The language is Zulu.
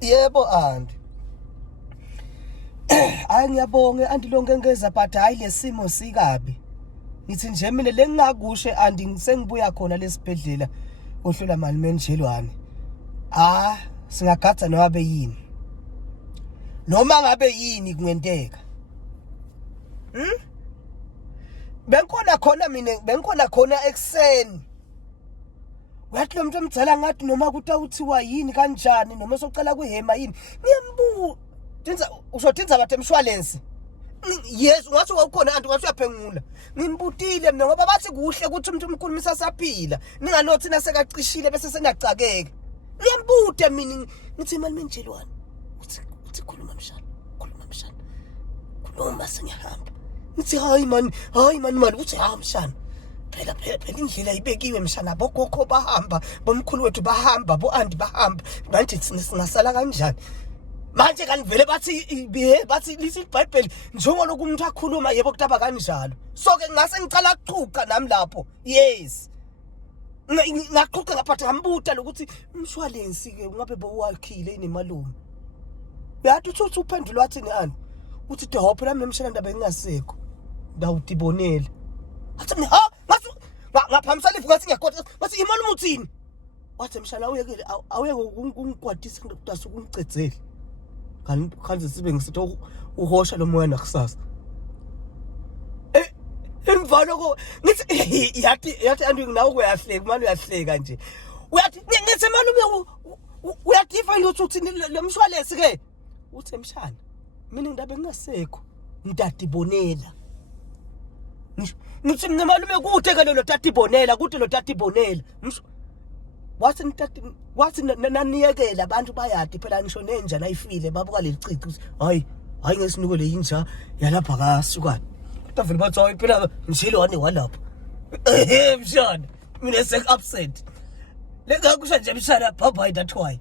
Yebo andi. Hayi ngiyabonga andilonke ngeza but hayi lesimo sikabi. Ngithi nje mina lengingakushe andi ngisengibuya khona lesibhedlela ohlola mali menjelwane. Singagadza nowabe yini. Noma ngabe yini kungenteka. Bengikhona khona ekseni. Wathi lo muntu omdala ngathi noma kuthiwa yini kanjani noma socela kuhema yini. Ngiyambuza. Uzotinza bathe emshwalensi. Yes, ngathi ukhona anti ngathi uyaphengula. Ngimbutile mina ngoba bathi kuhle ukuthi umuntu omkhulu misasaphila. Ninganothi nasekacishile bese senacakeke. Ngiyambude mina ngithi imali menjelwane. Uthi khuluma mshana. Khuluma sengiyahamba. Ngithi hayi man uthi mshana. Phela indlela ibekiwe mshana bogogo bahamba, bomkhulu wethu bahamba, boandi bahamba. Manje singasala kanjani? Manje kanivele bathi lithi iBhayibheli njengoloku umuntu akhuluma yebo kutaba kanjalo. So ke ngase ngicala ukuxhuqa nami lapho. Yes. Ngaqhuqa ngaphatha ngambuta lokuthi umshwalensi ke ungabe bowakhile inemalume. Yathi uthi uphendula wathini ani? Uthi dehopho lami nemshana ndaba engasekho. Ndawudibonela. Athi ngaphamisa lifu ngathi ngiyakhoda. Wathi imali umuthini? Wathi mshana awuyeke ukungigwadisa ngidasa ukungicedzela. Kanti sibe ngisithi uhosha lo moya nakusasa. Emvalo ko ngithi yathi andu nginawo kuyahleka manje uyahleka nje. Uyathi ngithi malume uyadifa nje uthi lo mshwalensi ke. Uthi emshana mina ngidabe ngingasekho ngidadibonela. Ngithi mina malume kude ke lo tatibonela kude lo tatibonela. Wathi naniyekela abantu bayadi phela ngisho nenja nayifile babuka lelicici hayi ngesinuko le inja yalapha kasukani utavele bathi hayi phela njelwane walapha mshana mina sek upset lengakusho nje mshana bye bye that why